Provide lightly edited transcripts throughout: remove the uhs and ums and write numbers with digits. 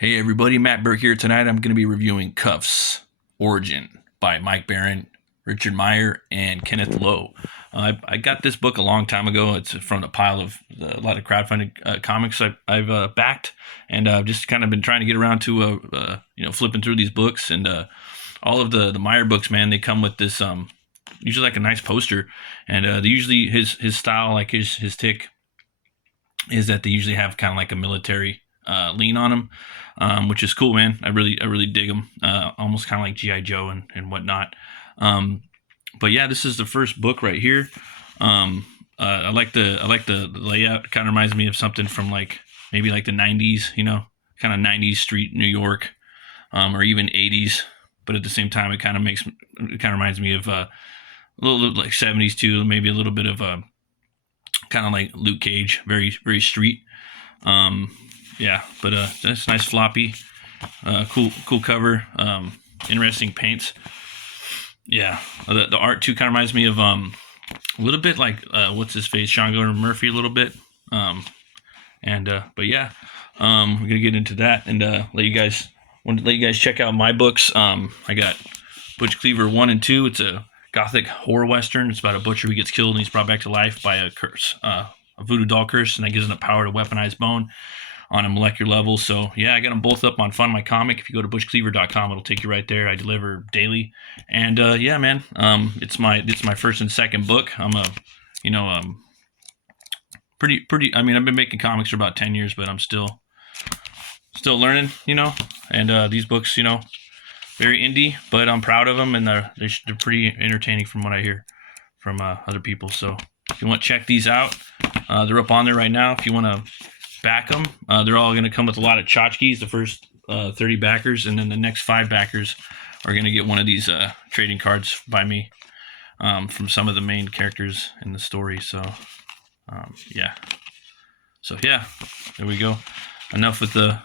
Hey everybody, Matt Burke here. Tonight I'm going to be reviewing Kuffz Origin by Mike Barron, Richard Meyer, and Kenneth Lowe. I got this book a long time ago. It's from a pile of a lot of crowdfunded comics I've backed, and I've just kind of been trying to get around to flipping through these books. And all of the Meyer books, man, they come with this usually like a nice poster, and they usually his style, like his tick, is that they usually have kind of like a military lean on them, which is cool, man. I really dig them. Almost kind of like GI Joe and whatnot. Um, but yeah, this is the first book right here. I like the layout. It kind of reminds me of something from like maybe like the '90s, kind of '90s street New York, or even '80s. But at the same time, it kind of reminds me of a little like '70s too. Maybe a little bit of kind of like Luke Cage, very very street. Um, yeah, but that's nice floppy, cool cover, interesting paints. Yeah, the art too kind of reminds me of a little bit like what's his face, Sean Gordon Murphy, a little bit. But yeah, we're gonna get into that and want to let you guys check out my books. I got Butch Cleaver 1 and 2. It's a gothic horror western. It's about a butcher who gets killed and he's brought back to life by a curse, a voodoo doll curse, and that gives him the power to weaponize bone on a molecular level. So yeah, I got them both up on Fund My Comic. If you go to butchcleaver.com, it'll take you right there. I deliver daily, and yeah, man, it's my first and second book. I'm a, pretty. I mean, I've been making comics for about 10 years, but I'm still learning, And these books, very indie, but I'm proud of them, and they're pretty entertaining from what I hear from other people. So if you want to check these out, they're up on there right now. If you want to back them, they're all going to come with a lot of tchotchkes. The first 30 backers, and then the next 5 backers are going to get one of these trading cards by me from some of the main characters in the story. So yeah, there we go. Enough with the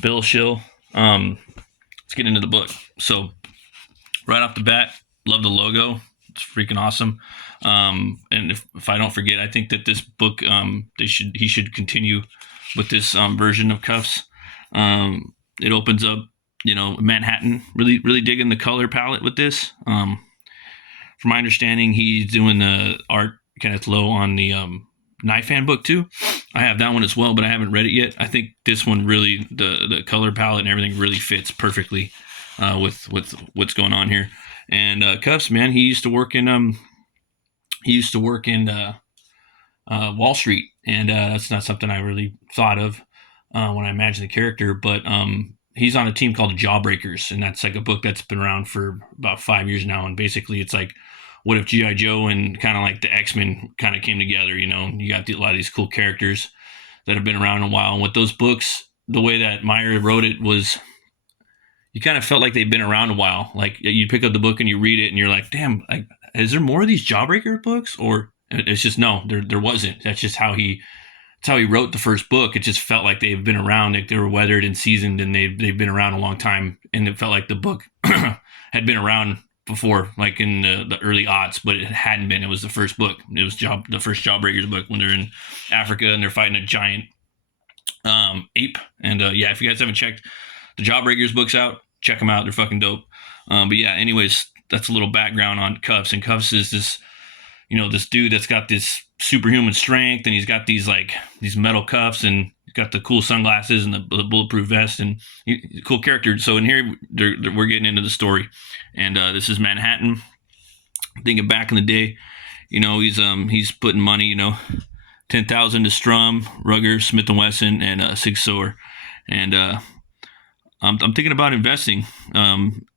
bill shill. Let's get into the book. So right off the bat, love the logo. It's freaking awesome. And if I don't forget, I think that this book, he should continue with this version of Kuffz. It opens up, Manhattan. Really digging the color palette with this. From my understanding, he's doing the art, Kenneth Lowe, on the Knife Hand book too. I have that one as well, but I haven't read it yet. I think this one really, the color palette and everything really fits perfectly with what's going on here. And Kuffz, man, he used to work in Wall Street, and that's not something I really thought of when I imagined the character. But he's on a team called Jawbreakers, and that's like a book that's been around for about 5 years now. And basically, it's like, what if GI Joe and kind of like the X-Men kind of came together? You got a lot of these cool characters that have been around a while. And with those books, the way that Meyer wrote it was, you kind of felt like they've been around a while. Like you pick up the book and you read it, and you're like, damn, like, is there more of these Jawbreaker books? Or it's just, no, there wasn't. That's just how he wrote the first book. It just felt like they've been around, like they were weathered and seasoned, and they've been around a long time. And it felt like the book had been around before, like in the early aughts, but it hadn't been. It was the first book. It was the first Jawbreakers book when they're in Africa and they're fighting a giant ape. And yeah, if you guys haven't checked the Jawbreakers books out, check them out. They're fucking dope. But yeah, anyways, that's a little background on Kuffz. And Kuffz is this, this dude that's got this superhuman strength, and he's got these metal cuffs, and he's got the cool sunglasses and the bulletproof vest, and cool character. So in here, we're getting into the story, and this is Manhattan. Thinking back in the day, he's putting money, 10,000 to Strum, Ruger, Smith and Wesson, and Sig Sauer, and I'm thinking about investing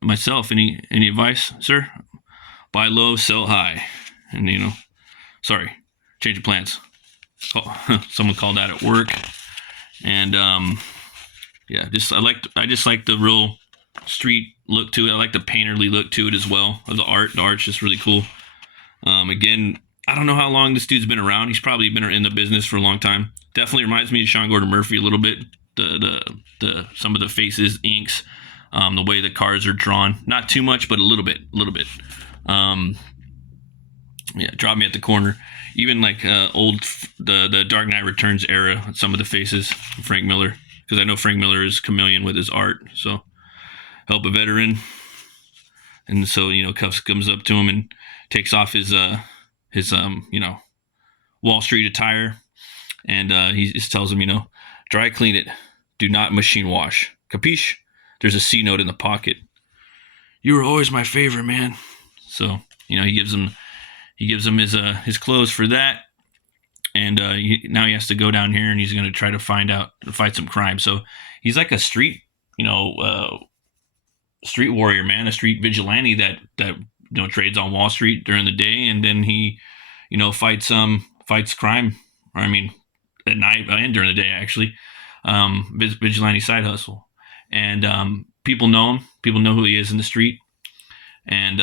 myself. Any advice, sir? Buy low, sell high, and sorry, change of plans. Oh, someone called that at work, and yeah, I just like the real street look to it. I like the painterly look to it as well. Of the art. The art's just really cool. Again, I don't know how long this dude's been around. He's probably been in the business for a long time. Definitely reminds me of Sean Gordon Murphy a little bit. The some of the faces, inks, the way the cards are drawn. Not too much, but a little bit. Yeah, draw me at the corner. Even like the Dark Knight Returns era, some of the faces, Frank Miller. because I know Frank Miller is chameleon with his art. So help a veteran, and so Kuffz comes up to him and takes off his Wall Street attire, and he just tells him, dry clean it, do not machine wash. Capiche? There's a C note in the pocket. You were always my favorite, man. So he gives him his clothes for that, and now he has to go down here and he's going to try to fight some crime. So he's like a street street warrior, man, a street vigilante that trades on Wall Street during the day, and then he fights crime, or I mean at night and during the day actually. Vigilante side hustle, and people know him. People know who he is in the street, and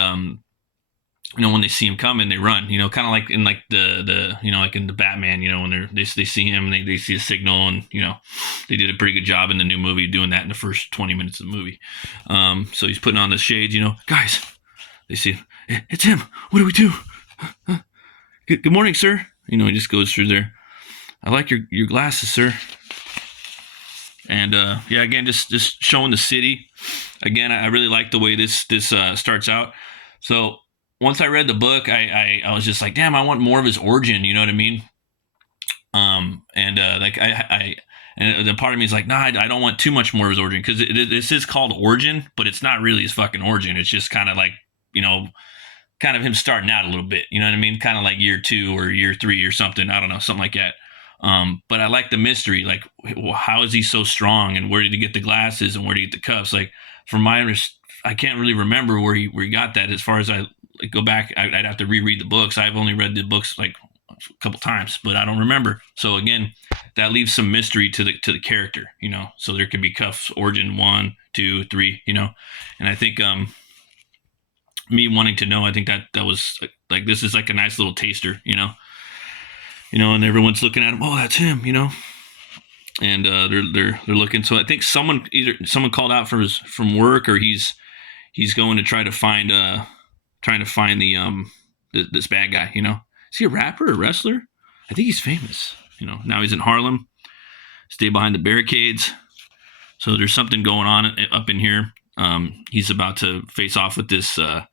when they see him coming, they run. Kind of like in like the like in the Batman. When they see him, they see a signal, and they did a pretty good job in the new movie doing that in the first 20 minutes of the movie. So he's putting on the shades. Guys, they see him. It's him. What do we do? Good morning, sir. He just goes through there. I like your glasses, sir. And again, just showing the city. Again, I really like the way this starts out. So once I read the book, I was just like, damn, I want more of his origin. You know what I mean? And the part of me is like, nah, I don't want too much more of his origin, because this is called origin, but it's not really his fucking origin. It's just kind of like kind of him starting out a little bit. You know what I mean? Kind of like year 2 or year 3 or something. I don't know, something like that. But I like the mystery. Like, how is he so strong, and where did he get the glasses, and where did he get the cuffs? Like, I can't really remember where he got that. As far as I go back, I'd have to reread the books. I've only read the books like a couple times, but I don't remember. So again, that leaves some mystery to the character. So there could be Kuffz origin 1, 2, 3. And I think me wanting to know, I think that was like this is like a nice little taster. And everyone's looking at him. Oh, that's him. And they're looking. So I think someone called out from work, or he's going to try to find the this bad guy. Is he a rapper or wrestler? I think he's famous. Now he's in Harlem. Stay behind the barricades. So there's something going on up in here. He's about to face off with this bad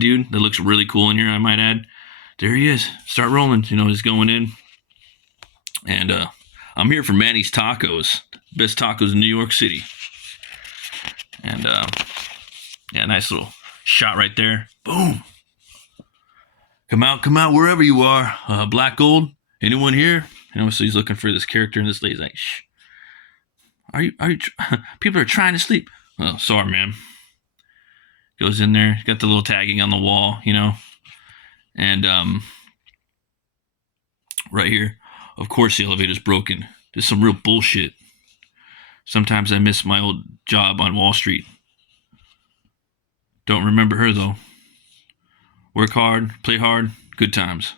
dude that looks really cool in here, I might add. There he is. Start rolling. He's going in. And I'm here for Manny's Tacos. Best tacos in New York City. And nice little shot right there. Boom. Come out wherever you are. Black Gold. Anyone here? So he's looking for this character, and this lady's like, shh. Are you people are trying to sleep. Oh, sorry, man. Goes in there. Got the little tagging on the wall, And right here, of course the elevator's broken. There's some real bullshit. Sometimes I miss my old job on Wall Street. Don't remember her, though. Work hard, play hard, good times.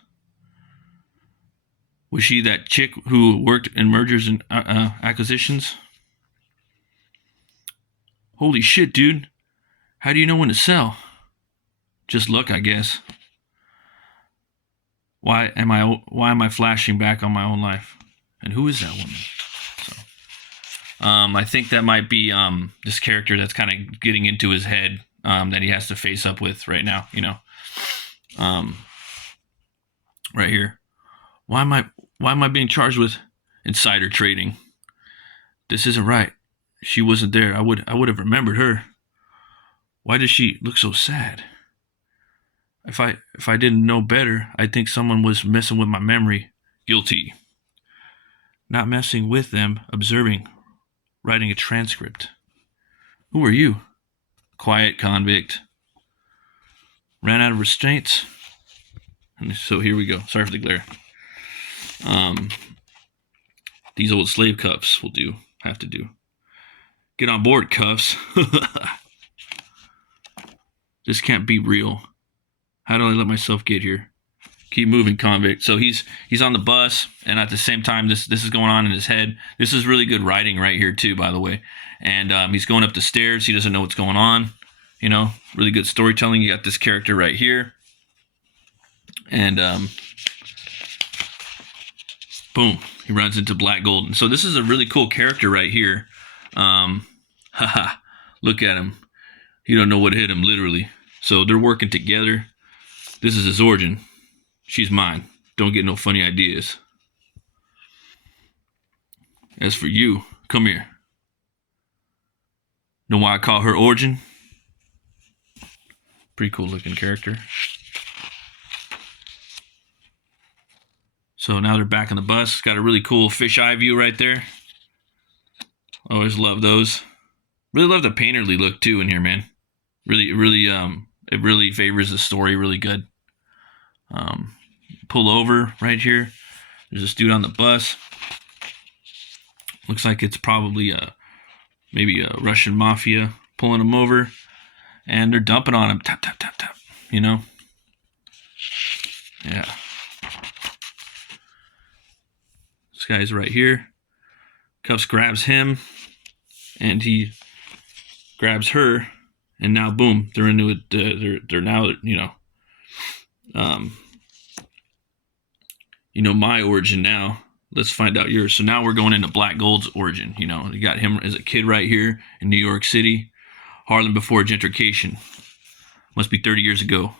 Was she that chick who worked in mergers and acquisitions? Holy shit, dude. How do you know when to sell? Just luck, I guess. Why am I flashing back on my own life? And who is that woman? So, I think that might be this character that's kind of getting into his head, that he has to face up with right now. Right here. Why am I being charged with insider trading? This isn't right. She wasn't there. I would have remembered her. Why does she look so sad? If I didn't know better, I'd think someone was messing with my memory. Guilty. Not messing with them, observing, writing a transcript. Who are you? Quiet convict. Ran out of restraints. And so here we go. Sorry for the glare. These old slave cuffs will do. Have to do. Get on board, Kuffz. This can't be real. How do I let myself get here? Keep moving, convict. So he's on the bus, and at the same time, this is going on in his head. This is really good writing right here too, by the way. And he's going up the stairs. He doesn't know what's going on. Really good storytelling. You got this character right here, and boom, He runs into Black Gold. So this is a really cool character right here. Haha, look at him. He don't know what hit him, literally. So they're working together. This is his origin. She's mine. Don't get no funny ideas. As for you, come here. Know why I call her origin? Pretty cool looking character. So now they're back on the bus. Got a really cool fisheye view right there. Always love those. Really love the painterly look too in here, man. Really, it really favors the story really good. Pull over right here. There's this dude on the bus. Looks like it's probably maybe a Russian mafia pulling him over, and they're dumping on him. Tap, tap, tap, tap. You know? Yeah. This guy's right here. Kuffz grabs him, and he grabs her, and now boom, they're into it. They're now, my origin now. Let's find out yours. So now we're going into Black Gold's origin. You got him as a kid right here in New York City, Harlem before gentrification. Must be 30 years ago.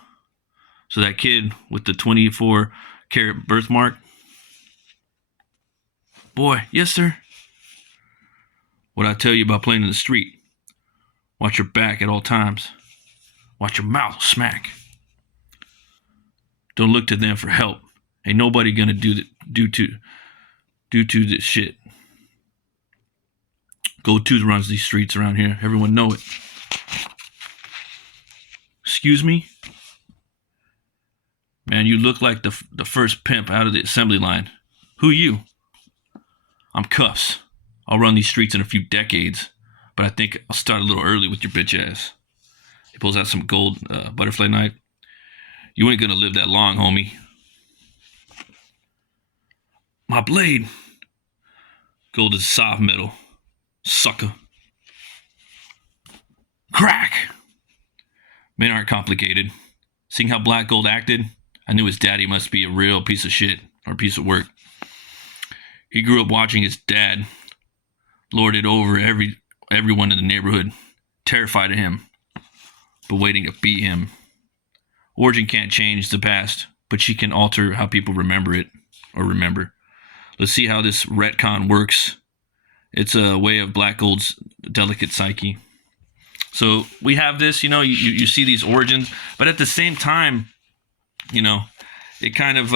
So that kid with the 24-carat birthmark. Boy, yes, sir. What I tell you about playing in the street. Watch your back at all times. Watch your mouth smack. Don't look to them for help. Ain't nobody gonna do this shit. Go-to runs these streets around here. Everyone know it. Excuse me? Man, you look like the first pimp out of the assembly line. Who you? I'm Kuffz. I'll run these streets in a few decades, but I think I'll start a little early with your bitch ass. He pulls out some gold butterfly knife. You ain't gonna live that long, homie. My blade. Gold is soft metal. Sucker. Crack! Men aren't complicated. Seeing how Black Gold acted, I knew his daddy must be a real piece of shit or piece of work. He grew up watching his dad lord it over everyone in the neighborhood, terrified of him, but waiting to beat him. Origin can't change the past, but she can alter how people remember it or remember. Let's see how this retcon works. It's a way of Black Gold's delicate psyche. So we have this, you see these origins, but at the same time, it kind of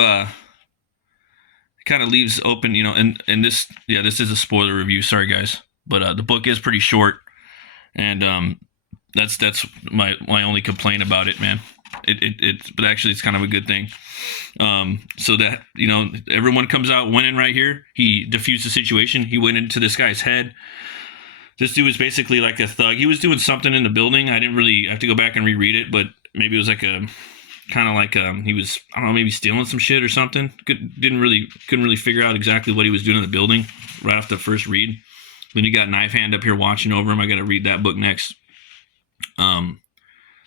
leaves open, and this is a spoiler review. Sorry guys, but the book is pretty short, and that's my only complaint about it, man. But actually it's kind of a good thing. So that, everyone comes out winning right here. He diffused the situation. He went into this guy's head. This dude was basically like a thug. He was doing something in the building. I didn't really have to go back and reread it, but maybe it was like he was, I don't know, maybe stealing some shit or something. Couldn't really figure out exactly what he was doing in the building right off the first read. Then you got Knife Hand up here watching over him. I got to read that book next. The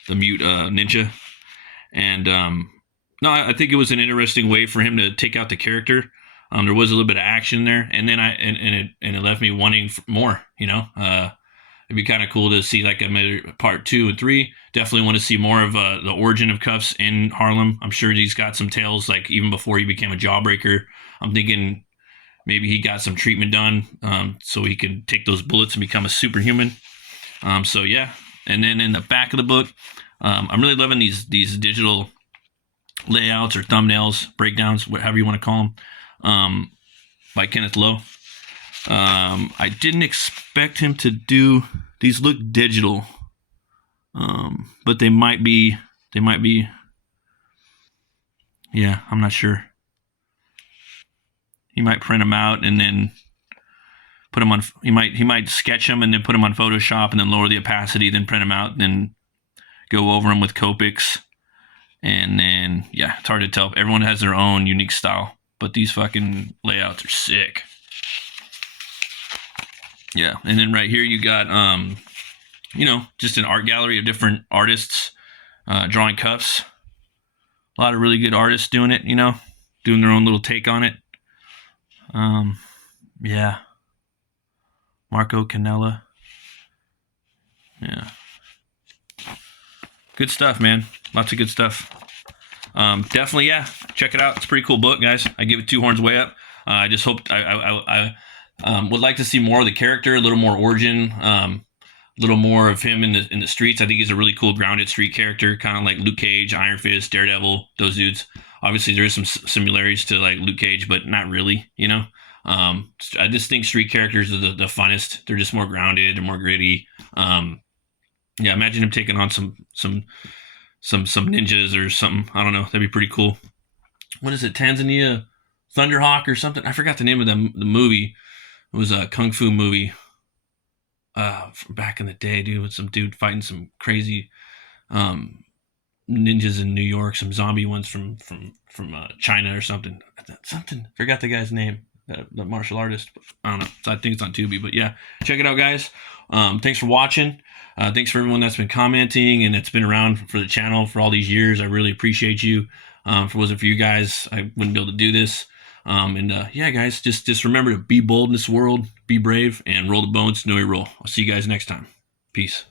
Mute Ninja. And no, I think it was an interesting way for him to take out the character. There was a little bit of action there, and then it left me wanting more. It'd be kind of cool to see like a part 2 and 3. Definitely want to see more of the origin of Kuffz in Harlem. I'm sure he's got some tales like even before he became a jawbreaker. I'm thinking maybe he got some treatment done so he can take those bullets and become a superhuman. So yeah, and then in the back of the book, I'm really loving these digital layouts or thumbnails, breakdowns, whatever you want to call them, by Kenneth Lowe. I didn't expect him to do these. Look digital, but they might be. Yeah, I'm not sure. He might print them out and then put them on. He might sketch them and then put them on Photoshop and then lower the opacity, then print them out, and then go over them with Copics. And then, yeah, it's hard to tell. Everyone has their own unique style, but these fucking layouts are sick. Yeah, and then right here you got, just an art gallery of different artists drawing Kuffz. A lot of really good artists doing it, doing their own little take on it. Um, yeah, Marco Canella. Yeah, good stuff, man. Lots of good stuff. Definitely, yeah. Check it out. It's a pretty cool book, guys. I give it 2 horns way up. I just hope I would like to see more of the character, a little more origin, a little more of him in the streets. I think he's a really cool, grounded street character, kind of like Luke Cage, Iron Fist, Daredevil, those dudes. Obviously, there is some similarities to like Luke Cage, but not really. You know, I just think street characters are the funnest. They're just more grounded, they're more gritty. Yeah, imagine him taking on some ninjas or something. I don't know. That'd be pretty cool. What is it? Tanzania Thunderhawk or something? I forgot the name of the movie. It was a kung fu movie from back in the day, dude, with some dude fighting some crazy um, ninjas in New York, some zombie ones from China or something. Something. Forgot the guy's name. The martial artist. I don't know. So I think it's on Tubi, but yeah, check it out, guys. Thanks for watching. Thanks for everyone that's been commenting and that's been around for the channel for all these years. I really appreciate you. If it wasn't for you guys, I wouldn't be able to do this. Yeah, guys, just remember to be bold in this world, be brave, and roll the bones, know your role. I'll see you guys next time. Peace.